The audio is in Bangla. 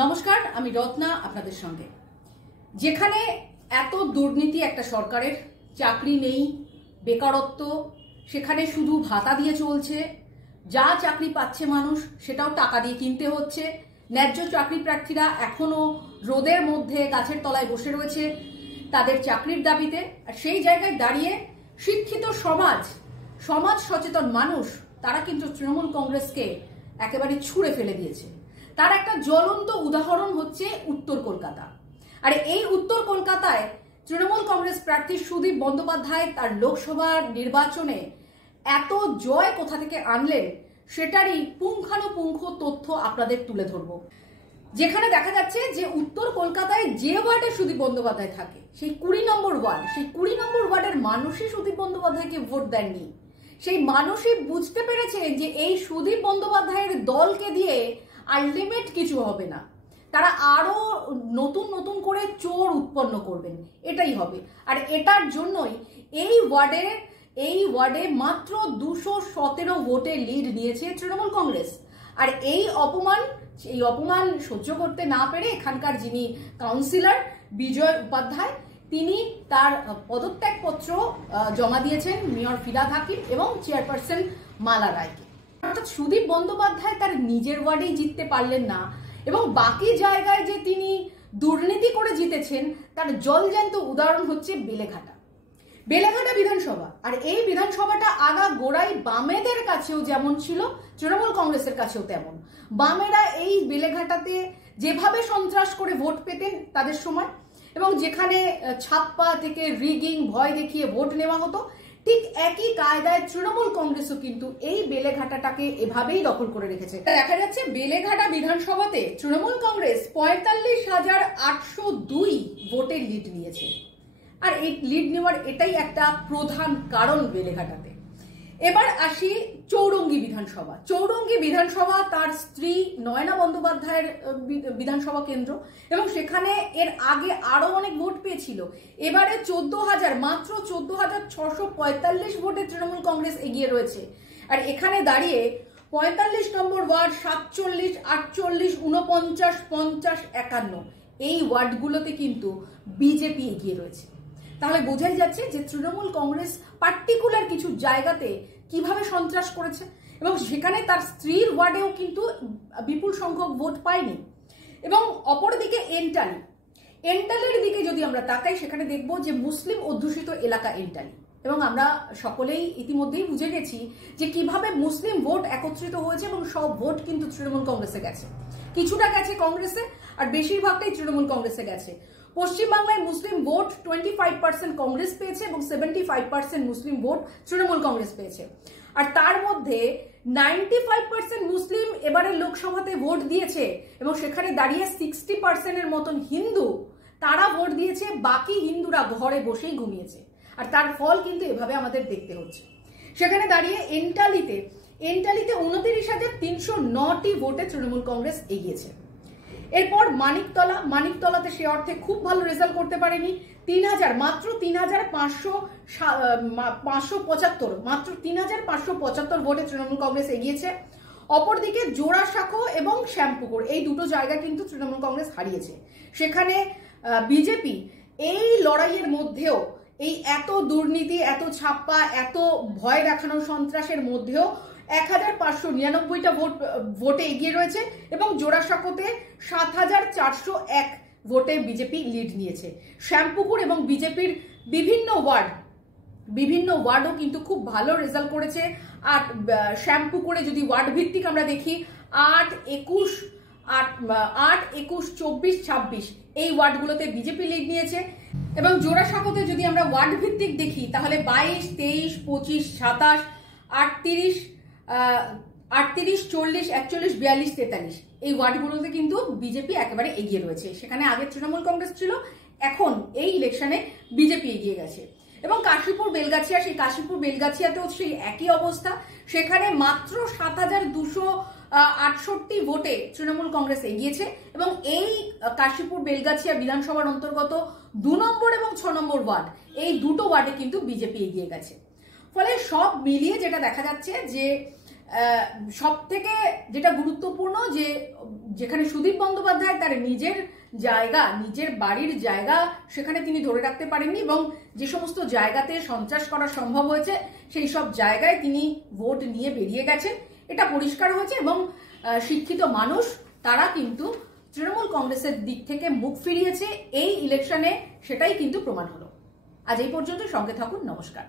নমস্কার, আমি রত্না আপনাদের সঙ্গে। যেখানে এত দুর্নীতি একটা সরকারের, চাকরি নেই, বেকারত্ব, সেখানে শুধু ভাতা দিয়ে চলছে, যা চাকরি পাচ্ছে মানুষ সেটাও টাকা দিয়ে কিনতে হচ্ছে, ন্যায্য চাকরি প্রার্থীরা এখনো রোদের মধ্যে গাছের তলায় বসে রয়েছে তাদের চাকরির দাবিতে। আর সেই জায়গায় দাঁড়িয়ে শিক্ষিত সমাজ সচেতন মানুষ তারা কিন্তু তৃণমূল কংগ্রেসকে একেবারে ছুঁড়ে ফেলে দিয়েছে। তার একটা জ্বলন্ত উদাহরণ হচ্ছে উত্তর কলকাতা। আর এই উত্তর কলকাতায় তৃণমূল কংগ্রেস প্রার্থী সুদীপ বন্দ্যোপাধ্যায় তার লোকসভা নির্বাচনে এত জয় কোথা থেকে আনলেন সেটারই পুঙ্খানুপুঙ্খ তথ্য আপনাদের তুলে ধরব। যেখানে দেখা যাচ্ছে যে উত্তর কলকাতায় যে ওয়ার্ডে সুদীপ বন্দ্যোপাধ্যায় থাকে, সেই 20 নম্বর ওয়ার্ড, সেই 20 নম্বর ওয়ার্ডের মানুষই সুদীপ বন্দ্যোপাধ্যায়কে ভোট দেননি। সেই মানুষই বুঝতে পেরেছে যে এই সুদীপ বন্দ্যোপাধ্যায়ের দলকে দিয়ে আলটিমেট কিছু হবে না, তারা আরো নতুন নতুন করে চোর উৎপন্ন করবেন, এটাই হবে। আর এটার জন্যই এই ওয়ার্ডে মাত্র 217 ভোটে লিড নিয়েছে তৃণমূল কংগ্রেস। আর এই অপমান সহ্য করতে না পেরে এখানকার যিনি কাউন্সিলর বিজয় উপাধ্যায়, তিনি তার পদত্যাগপত্র জমা দিয়েছেন মেয়র ফিরহাদ হাকিম এবং চেয়ারপারসন মালা রায়কে। অর্থাৎ সুদীপ বন্দ্যোপাধ্যায় তার নিজের ওয়ার্ডেই জিততে পারলেন না এবং বাকি জায়গায় যে তিনি দুর্নীতি করে জিতেছেন তার জলজ্যান্ত উদাহরণ হচ্ছে বেলেঘাটা বিধানসভা। আর এই বিধানসভাটা আগা গোড়াই বামেদের কাছেও যেমন ছিল, তৃণমূল কংগ্রেসের কাছেও তেমন। বামেরা এই বেলেঘাটাতে যেভাবে সন্ত্রাস করে ভোট পেতেন তাদের সময়, এবং যেখানে ছাপ্পা থেকে রিগিং, ভয় দেখিয়ে ভোট নেওয়া হতো, ঠিক একই কায়দায় তৃণমূল কংগ্রেসও কিন্তু এই বেলেঘাটাটাকে এভাবেই দখল করে রেখেছে। দেখা যাচ্ছে বেলেঘাটা বিধানসভাতে তৃণমূল কংগ্রেস 45,802 ভোটে লিড নিয়েছে। আর এই লিড নেওয়ার এটাই একটা প্রধান কারণ বেলেঘাটাতে। এবার আসি চৌরঙ্গী বিধানসভা তার স্ত্রী নয়না বন্দ্যোপাধ্যায়ের বিধানসভা কেন্দ্র, এবং সেখানে এর আগে আরো অনেক ভোট পেয়েছিল। এবারে মাত্র 14,645 ভোটে তৃণমূল কংগ্রেস এগিয়ে রয়েছে। আর এখানে দাঁড়িয়ে 45 নম্বর ওয়ার্ড, 47, 48, 49, 50, 51 এই ওয়ার্ডগুলোতে কিন্তু বিজেপি এগিয়ে রয়েছে। তাহলে বোঝাই যাচ্ছে যে তৃণমূল কংগ্রেস পার্টিকুলার কিছু জায়গাতে কিভাবে সন্ত্রাস করেছে, এবং সেখানে তার স্ত্রীর ওয়ার্ডেও কিন্তু বিপুল সংখ্যক ভোট পায়নি। এবং অপরদিকে এন্টালির দিকে যদি আমরা তাকাই, সেখানে দেখব যে মুসলিম অধ্যুষিত এলাকা এন্টালি, এবং আমরা সকলেই ইতিমধ্যেই বুঝে গেছি যে কিভাবে মুসলিম ভোট একত্রিত হয়েছে এবং সব ভোট কিন্তু তৃণমূল কংগ্রেসে গেছে। কিছুটা গেছে কংগ্রেসে আর বেশিরভাগটাই তৃণমূল কংগ্রেসে গেছে। পশ্চিমবাংলায় মুসলিম ভোট 25% কংগ্রেস পেয়েছে এবং 75% মুসলিম ভোট তৃণমূল কংগ্রেস পেয়েছে। আর তার মধ্যে 95% মুসলিম এবারের লোকসভাতে ভোট দিয়েছে, এবং সেখানে দাঁড়িয়ে 60% মতন হিন্দু তারা ভোট দিয়েছে। বাকি হিন্দুরা ঘরে বসেই ঘুমিয়েছে। আর তার ফল কিন্তু এভাবে আমাদের দেখতে হচ্ছে। সেখানে দাঁড়িয়ে এন্টালিতে 29,309টি ভোটে তৃণমূল কংগ্রেস এগিয়েছে। এরপর মানিকতলাতে সে অর্থে খুব ভালো রেজাল্ট করতে পারেনি। মাত্র 3,575 ভোটে তৃণমূল কংগ্রেস এগিয়েছে। অপরদিকে জোড়াসাঁকো এবং শ্যামপুকুর এই দুটো জায়গা কিন্তু তৃণমূল কংগ্রেস হারিয়েছে। সেখানে বিজেপি এই লড়াইয়ের মধ্যেও, এই এত দুর্নীতি, এত ছাপ্পা, এত ভয় দেখানো সন্ত্রাসের মধ্যেও 1,599টা ভোটে এগিয়ে রয়েছে, এবং জোড়াসাঁকোতে 7,401 ভোটে বিজেপি লিড নিয়েছে। শ্যামপুকুর এবং বিজেপির বিভিন্ন ওয়ার্ডও কিন্তু খুব ভালো রেজাল্ট করেছে। আর শ্যামপুকুরে যদি ওয়ার্ড ভিত্তিক আমরা দেখি, 8, 21, 24, 26 এই ওয়ার্ডগুলোতে বিজেপি লিড নিয়েছে। এবং জোড়াসাঁকোতে যদি আমরা ওয়ার্ড ভিত্তিক দেখি, তাহলে 22, 23, 25, 27, 38, 40, 41, 42, 43 এই ওয়ার্ডগুলোতে কিন্তু বিজেপি একেবারে এগিয়ে রয়েছে। সেখানে আগে তৃণমূল কংগ্রেস ছিল, এখন এই ইলেকশনে বিজেপি এগিয়ে গেছে। এবং কাশীপুর বেলগাছিয়াতেও সেই একই অবস্থা। সেখানে মাত্র 7,268 ভোটে তৃণমূল কংগ্রেস এগিয়েছে, এবং এই কাশীপুর বেলগাছিয়া বিধানসভার অন্তর্গত 2 নম্বর এবং 6 নম্বর ওয়ার্ড, এই দুটো ওয়ার্ডে কিন্তু বিজেপি এগিয়ে গেছে। ফলে সব মিলিয়ে যেটা দেখা যাচ্ছে যে সব থেকে যেটা গুরুত্বপূর্ণ, যে যেখানে সুদীপ বন্দ্যোপাধ্যায় তার নিজের জায়গা, নিজের বাড়ির জায়গা সেখানে তিনি ধরে রাখতে পারেননি, এবং যে সমস্ত জায়গাতে সন্ত্রাস করা সম্ভব হয়েছে সেই সব জায়গায় তিনি ভোট নিয়ে বেরিয়ে গেছেন, এটা পরিষ্কার হয়েছে। এবং শিক্ষিত মানুষ তারা কিন্তু তৃণমূল কংগ্রেসের দিক থেকে মুখ ফিরিয়েছে এই ইলেকশনে, সেটাই কিন্তু প্রমাণ হলো। আজ এই পর্যন্ত, সঙ্গে থাকুন, নমস্কার।